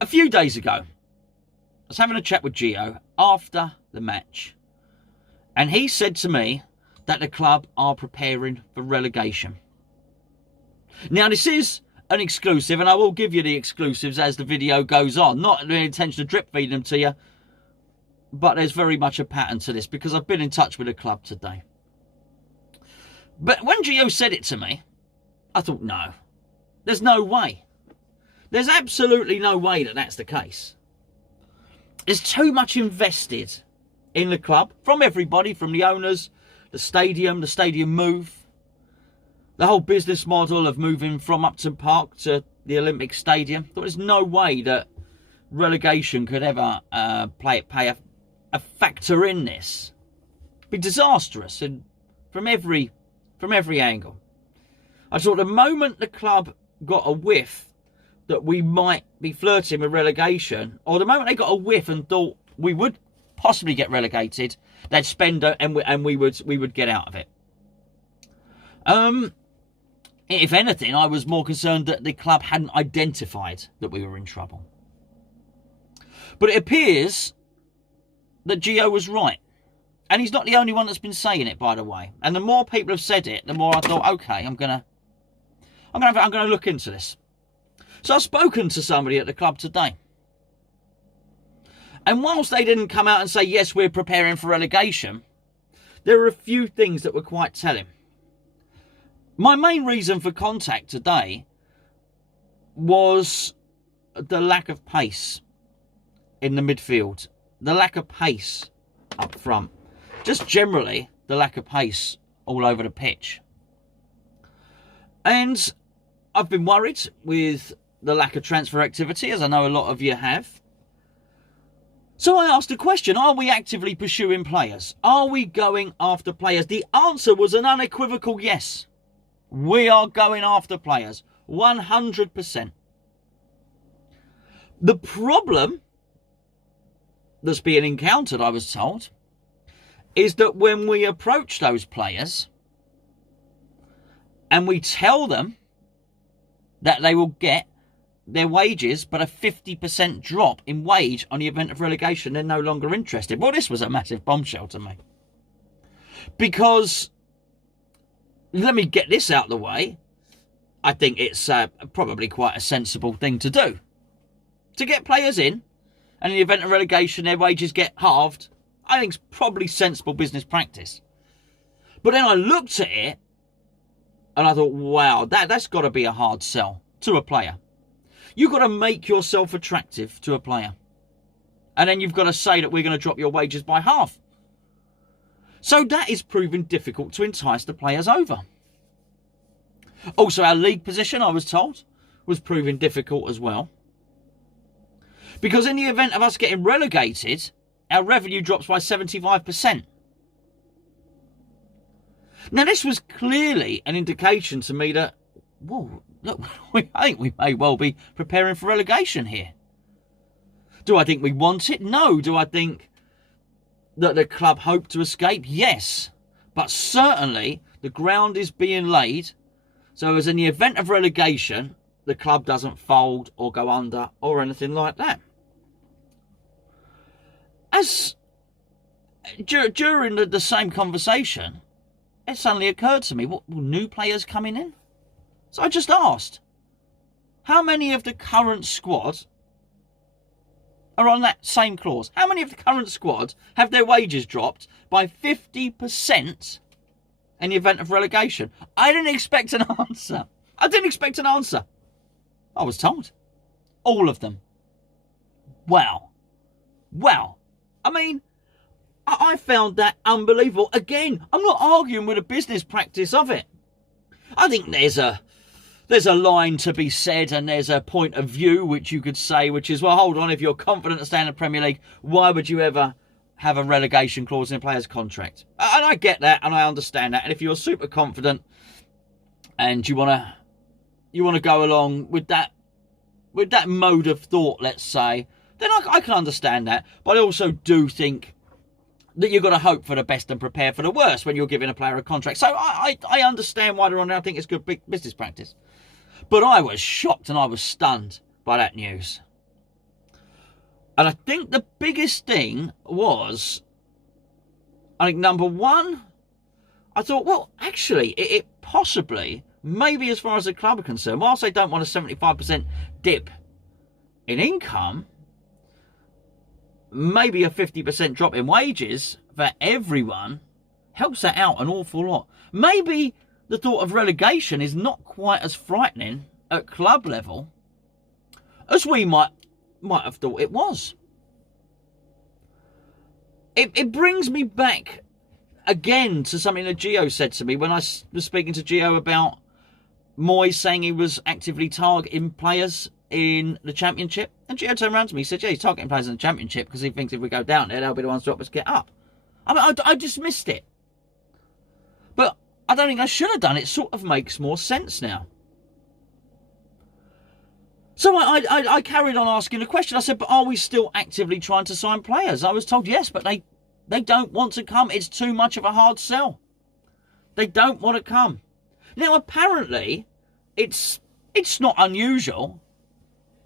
A few days ago, I was having a chat with Gio after the match, and he said to me that the club are preparing for relegation. Now, this is an exclusive, and I will give you the exclusives as the video goes on. Not the intention of drip feed them to you, but there's very much a pattern to this because I've been in touch with the club today. But when Gio said it to me, I thought, no, there's no way. There's absolutely no way that that's the case. There's too much invested in the club from everybody, from the owners, the stadium move, the whole business model of moving from Upton Park to the Olympic Stadium. There's no way that relegation could ever play a factor in this. It'd be disastrous and from every angle. I thought the moment the club got a whiff that we might be flirting with relegation, or the moment they got a whiff and thought we would possibly get relegated, they'd spend it and we would get out of it. If anything, I was more concerned that the club hadn't identified that we were in trouble. But it appears that Gio was right. And he's not the only one that's been saying it, by the way. And the more people have said it, the more I thought, okay, I'm gonna look into this. So I've spoken to somebody at the club today. And whilst they didn't come out and say, yes, we're preparing for relegation, there were a few things that were quite telling. My main reason for contact today was the lack of pace in the midfield. The lack of pace up front. Just generally, the lack of pace all over the pitch. And I've been worried with the lack of transfer activity, as I know a lot of you have. So I asked a question, are we actively pursuing players? Are we going after players? The answer was an unequivocal yes. We are going after players, 100%. The problem that's being encountered, I was told, is that when we approach those players and we tell them that they will get their wages but a 50% drop in wage on the event of relegation, they're no longer interested. Well, this was a massive bombshell to me. Because, let me get this out of the way, I think it's probably quite a sensible thing to do. To get players in, and in the event of relegation, their wages get halved, I think it's probably sensible business practice. But then I looked at it, and I thought, wow, that's got to be a hard sell to a player. You've got to make yourself attractive to a player. And then you've got to say that we're going to drop your wages by half. So that is proving difficult to entice the players over. Also, our league position, I was told, was proving difficult as well. Because in the event of us getting relegated, our revenue drops by 75%. Now, this was clearly an indication to me that, whoa, look, I think we may well be preparing for relegation here. Do I think we want it? No. Do I think that the club hope to escape? Yes. But certainly the ground is being laid so as in the event of relegation, the club doesn't fold or go under or anything like that. As during the same conversation, it suddenly occurred to me, what, will new players coming in? So I just asked, how many of the current squad are on that same clause? How many of the current squad have their wages dropped by 50% in the event of relegation? I didn't expect an answer. I didn't expect an answer. I was told. All of them. Wow. Wow. I mean, I found that unbelievable. Again, I'm not arguing with the business practice of it. I think there's a line to be said and there's a point of view which you could say, which is, well, hold on, if you're confident to stay in the Premier League, why would you ever have a relegation clause in a player's contract? And I get that and I understand that. And if you're super confident and you want to go along with that mode of thought, let's say, then I can understand that. But I also do think that you've got to hope for the best and prepare for the worst when you're giving a player a contract. So I understand why they're on there. I think it's good business practice. But I was shocked and I was stunned by that news. And I think the biggest thing was, I think number one, I thought, well, actually, it possibly, maybe as far as the club are concerned, whilst they don't want a 75% dip in income, maybe a 50% drop in wages for everyone helps that out an awful lot. Maybe the thought of relegation is not quite as frightening at club level as we might have thought it was. It brings me back again to something that Gio said to me when I was speaking to Gio about Moyes saying he was actively targeting players in the Championship. And Gio turned around to me and said, yeah, he's targeting players in the Championship because he thinks if we go down there, they'll be the ones to help us get up. I mean, I dismissed it. But I don't think I should have done it. It sort of makes more sense now. So I carried on asking the question. I said, but are we still actively trying to sign players? I was told yes, but they don't want to come. It's too much of a hard sell. They don't want to come. Now, apparently, it's not unusual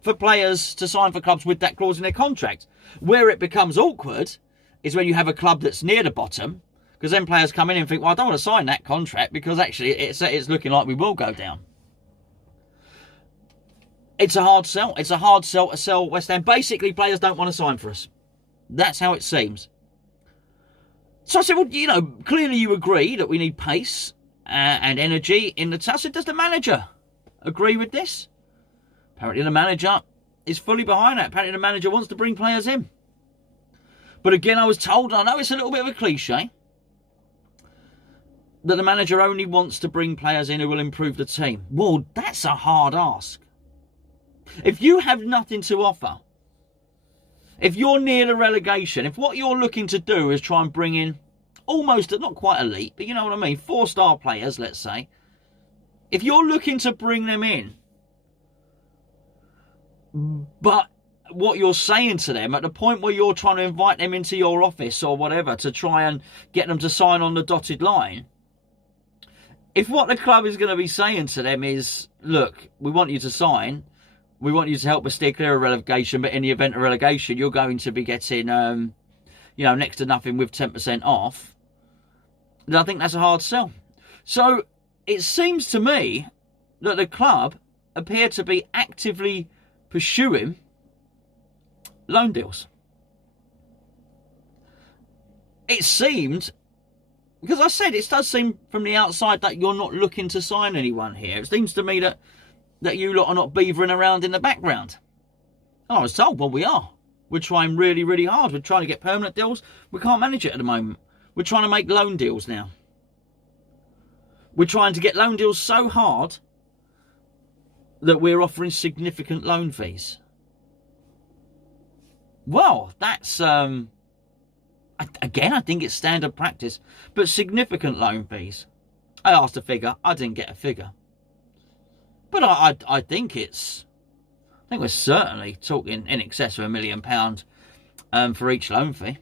for players to sign for clubs with that clause in their contract. Where it becomes awkward is when you have a club that's near the bottom, because then players come in and think, well, I don't want to sign that contract because actually it's looking like we will go down. It's a hard sell. It's a hard sell to sell West Ham. Basically, players don't want to sign for us. That's how it seems. So I said, well, you know, clearly you agree that we need pace and energy in the team. I said, does the manager agree with this? Apparently the manager is fully behind that. Apparently the manager wants to bring players in. But again, I was told, I know it's a little bit of a cliche, that the manager only wants to bring players in who will improve the team. Well, that's a hard ask. If you have nothing to offer, if you're near the relegation, if what you're looking to do is try and bring in almost, not quite elite, but you know what I mean, 4-star players, let's say, if you're looking to bring them in, but what you're saying to them at the point where you're trying to invite them into your office or whatever to try and get them to sign on the dotted line, if what the club is going to be saying to them is, look, we want you to sign, we want you to help us steer clear of relegation, but in the event of relegation, you're going to be getting, next to nothing with 10% off, then I think that's a hard sell. So it seems to me that the club appear to be actively pursuing loan deals. It seemed, because I said it does seem from the outside that you're not looking to sign anyone here. It seems to me that you lot are not beavering around in the background. And I was told, well, we are. We're trying really, really hard. We're trying to get permanent deals. We can't manage it at the moment. We're trying to make loan deals now. We're trying to get loan deals so hard that we're offering significant loan fees. Well, that's, again, I think it's standard practice, but significant loan fees. I asked a figure. I didn't get a figure. But I think we're certainly talking in excess of £1 million for each loan fee.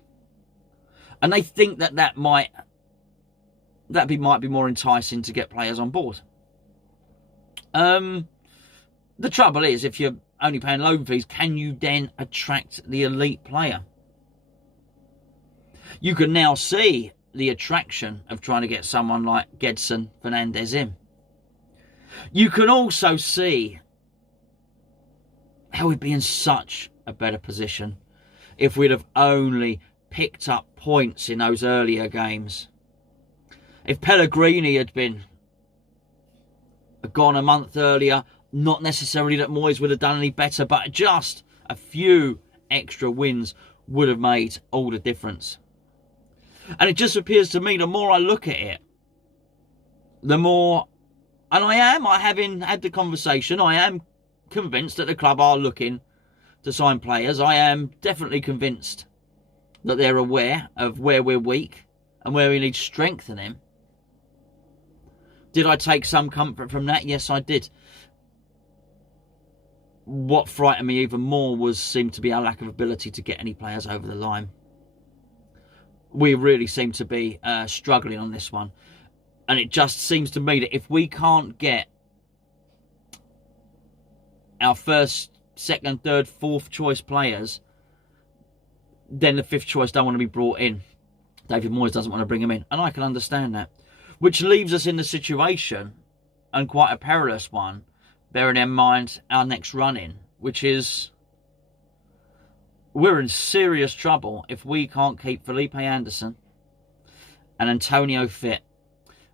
And they think that might be more enticing to get players on board. The trouble is, if you're only paying loan fees, can you then attract the elite player? You can now see the attraction of trying to get someone like Gedson Fernandes in. You can also see how we'd be in such a better position if we'd have only picked up points in those earlier games. If Pellegrini had been gone a month earlier, not necessarily that Moyes would have done any better, but just a few extra wins would have made all the difference. And it just appears to me, the more I look at it, the more, and having had the conversation, I am convinced that the club are looking to sign players. I am definitely convinced that they're aware of where we're weak and where we need strengthening. Did I take some comfort from that? Yes, I did. What frightened me even more seemed to be our lack of ability to get any players over the line. We really seem to be struggling on this one. And it just seems to me that if we can't get our first, second, third, fourth choice players then the fifth choice don't want to be brought in. David Moyes doesn't want to bring him in, and I can understand that. Which leaves us in the situation, and quite a perilous one, bearing in mind our next run-in, which is we're in serious trouble if we can't keep Felipe Anderson and Antonio fit,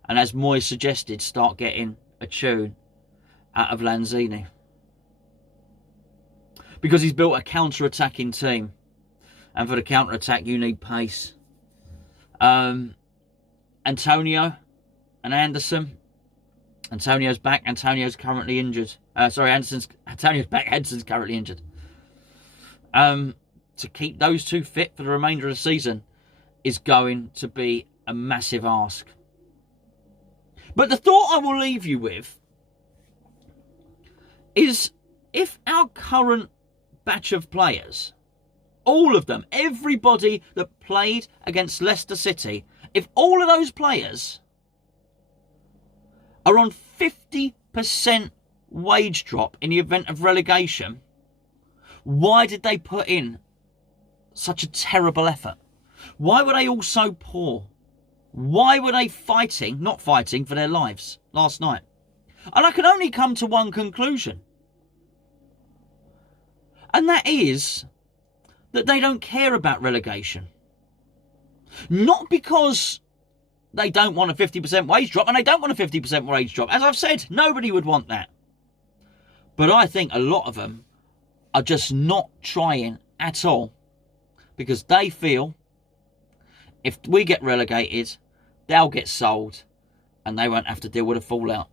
and as Moyes suggested, start getting a tune out of Lanzini. Because he's built a counter-attacking team, and for the counter-attack you need pace. Antonio and Anderson. Antonio's back. Antonio's currently injured. Antonio's back. Anderson's currently injured. To keep those two fit for the remainder of the season is going to be a massive ask. But the thought I will leave you with is, if our current batch of players, all of them, everybody that played against Leicester City, if all of those players are on 50% wage drop in the event of relegation, why did they put in such a terrible effort? Why were they all so poor? Why were they not fighting for their lives last night? And I can only come to one conclusion. And that is that they don't care about relegation. Not because they don't want a 50% wage drop, and they don't want a 50% wage drop. As I've said, nobody would want that. But I think a lot of them are just not trying at all because they feel if we get relegated, they'll get sold and they won't have to deal with a fallout.